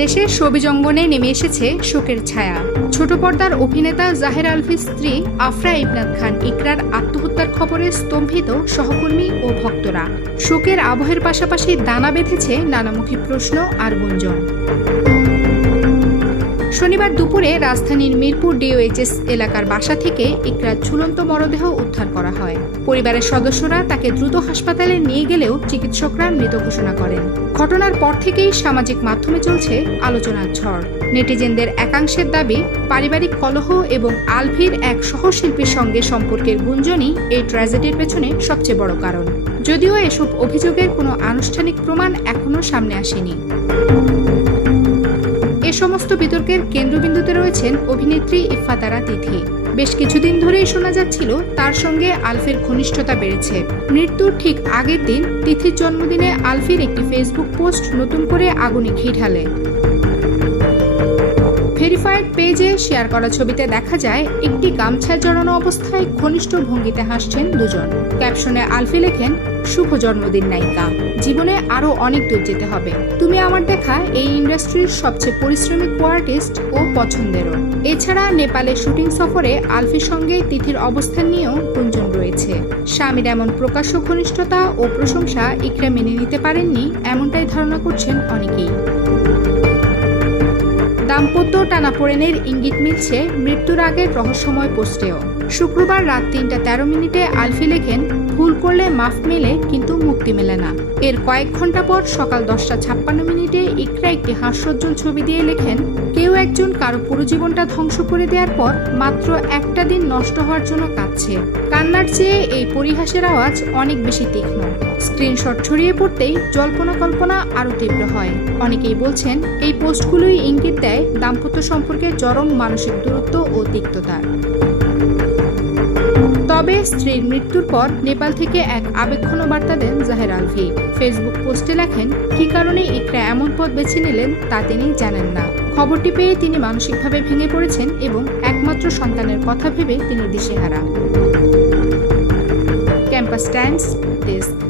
দেশের ছবি জঙ্গনে নেমে এসেছে শোকের ছায়া। ছোট পর্দার অভিনেতা জাহের আলফির স্ত্রী আফরা ইবনাত খান ইকরার আত্মহত্যার খবরে স্তম্ভিত সহকর্মী ও ভক্তরা। শোকের আবহের পাশাপাশি দানা বেঁধেছে নানামুখী প্রশ্ন আর গুঞ্জন। শনিবার দুপুরে রাজধানীর মিরপুর ডিওএইচএস এলাকার বাসা থেকে ইকরার ঝুলন্ত মরদেহ উদ্ধার করা হয়। পরিবারের সদস্যরা তাকে দ্রুত হাসপাতালে নিয়ে গেলেও চিকিৎসকরা মৃত ঘোষণা করেন। ঘটনার পর থেকেই সামাজিক মাধ্যমে চলছে আলোচনার ঝড়। নেটিজেনদের একাংশের দাবি, পারিবারিক কলহ এবং আলফির এক সহশিল্পীর সঙ্গে সম্পর্কের গুঞ্জনই এই ট্র্যাজেডির পেছনে সবচেয়ে বড় কারণ। যদিও এসব অভিযোগের কোনো আনুষ্ঠানিক প্রমাণ এখনও সামনে আসেনি। এ সমস্ত বিতর্কের কেন্দ্রবিন্দুতে রয়েছেন অভিনেত্রী ইফফাতারা তিথি। বেশ কিছুদিন ধরেই শোনা যাচ্ছিল তার সঙ্গে আলফির ঘনিষ্ঠতা বেড়েছে। মৃত্যুর ঠিক আগের দিন তিথির জন্মদিনে আলফির একটি ফেসবুক পোস্ট নতুন করে আগুনে ঘি ঢালে। ভেরিফাইড পেজে শেয়ার করা ছবিতে দেখা যায় একটি গামছায় জড়ানো অবস্থায় ঘনিষ্ঠ ভঙ্গিতে হাসছেন দুজন। ক্যাপশনে আলফি লেখেন, শুভ জন্মদিন নায়িকা, জীবনে আরও অনেক দূর যেতে হবে। তুমি আমার দেখা এই ইন্ডাস্ট্রির সবচেয়ে পরিশ্রমী কো-আর্টিস্ট ও পছন্দেরও। এছাড়া নেপালে শুটিং সফরে আলফির সঙ্গে তিথির অবস্থান নিয়েও গুঞ্জন রয়েছে। স্বামীর এমন প্রকাশ্য ঘনিষ্ঠতা ও প্রশংসা ইকরা মেনে নিতে পারেননি, এমনটাই ধারণা করছেন অনেকেই। দাম্পত্য টানাপোড়েনের ইঙ্গিত মিলছে মৃত্যুর আগের রহস্যময় পোস্টেও। শুক্রবার রাত 3:13 আলফি লেখেন, ভুল করলে মাফ মেলে কিন্তু মুক্তি মেলে না। এর কয়েক ঘন্টা পর সকাল 10:56 ইকরা একটি হাস্যোজ্জ্বল ছবি দিয়ে লেখেন, কেউ একজন কারো পুরো জীবনটা ধ্বংস করে দেওয়ার পর মাত্র একটা দিন নষ্ট হওয়ার জন্য কাঁদছে। কান্নার চেয়ে এই পরিহাসের আওয়াজ অনেক বেশি তীক্ষ্ণ। স্ক্রিনশট ছড়িয়ে পড়তেই জল্পনা কল্পনা আরও তীব্র হয়। অনেকেই বলছেন এই পোস্টগুলোই ইঙ্গিত দেয় দাম্পত্য সম্পর্কের চরম মানসিক দূরত্ব ও তিক্ততার। তবে স্ত্রীর মৃত্যুর পর নেপাল থেকে এক আবেগঘন বার্তা দেন জাহের আলফি। ফেসবুক পোস্টে লেখেন, কী কারণে ইকরা এমন পথ বেছে নিলেন তা তিনি জানেন না। খবরটি পেয়ে তিনি মানসিকভাবে ভেঙে পড়েছেন এবং একমাত্র সন্তানের কথা ভেবে তিনি দিশেহারা। Campus Times desk.